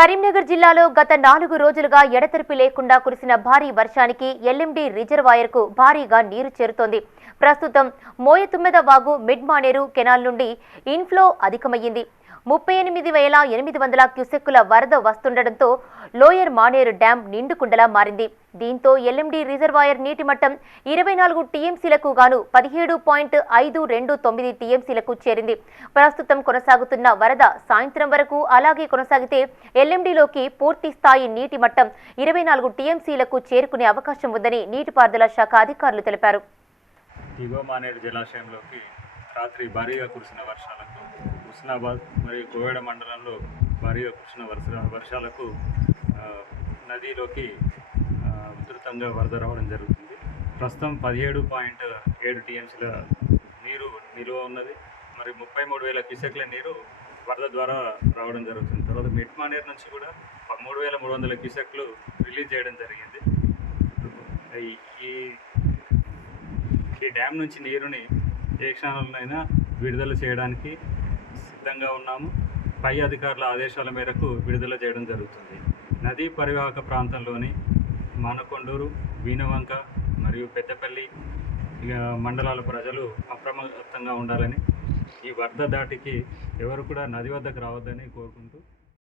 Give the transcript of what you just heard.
కరీంనగర్ జిల్లాలో గత నాలుగు రోజులుగా ఎడతెరిపి లేకుండా కురిసిన భారీ వర్షానికి ఎల్ఎండి రిజర్వాయర్కు భారీగా నీరు చేరుతోంది. ప్రస్తుతం మోయతుమ్మెద వాగు మిడ్ మానేరు కెనాల్ నుండి ఇన్ఫ్లో అధికమయ్యింది. ముప్పై ఎనిమిది వేల ఎనిమిది వందల క్యూసెక్కుల వరద వస్తుండటంతో లోయర్ మానేరు డ్యాం నిండుకుండలా మారింది. దీంతో ఎల్ఎండి రిజర్వాయర్ నీటి మట్టం ఇరవై నాలుగు టీఎంసీలకు గాను పదిహేడు పాయింట్ ఐదు రెండు తొమ్మిది టీఎంసీలకు చేరింది. ప్రస్తుతం కొనసాగుతున్న వరద సాయంత్రం వరకు అలాగే కొనసాగితే ఎల్ఎండిలోకి పూర్తి స్థాయి నీటి మట్టం ఇరవై నాలుగు టీఎంసీలకు చేరుకునే అవకాశం ఉందని నీటిపారుదల శాఖ అధికారులు తెలిపారు. దిగోమానేరు జలాశయంలోకి రాత్రి భారీగా కురిసిన వర్షాలకు హుస్నాబాద్ మరియు కోవిడ మండలంలో భారీగా కురిసిన వర్ష వర్షాలకు నదిలోకి ఉధృతంగా వరద రావడం జరుగుతుంది. ప్రస్తుతం పదిహేడు పాయింట్ ఏడు టీఎంసీల నీరు నిలువ ఉన్నది. మరి ముప్పై మూడు వేల క్యూసెక్ల నీరు వరద ద్వారా రావడం జరుగుతుంది. తర్వాత మిట్మానేర్ నుంచి కూడా మూడు వేల మూడు వందల క్యూసెక్లు రిలీజ్ చేయడం జరిగింది. ఈ- ఈ డ్యామ్ నుంచి నీరుని ఏ క్షణంలోనైనా విడుదల చేయడానికి సిద్ధంగా ఉన్నాము. పై అధికారుల ఆదేశాల మేరకు విడుదల చేయడం జరుగుతుంది. నదీ పరివాహక ప్రాంతంలోని మానకొండూరు వీణవంక మరియు పెద్దపల్లి ఇక మండలాల ప్రజలు అప్రమత్తంగా ఉండాలని ఈ వరద దాటికి ఎవరు కూడా నది వద్దకు రావద్దని కోరుకుంటూ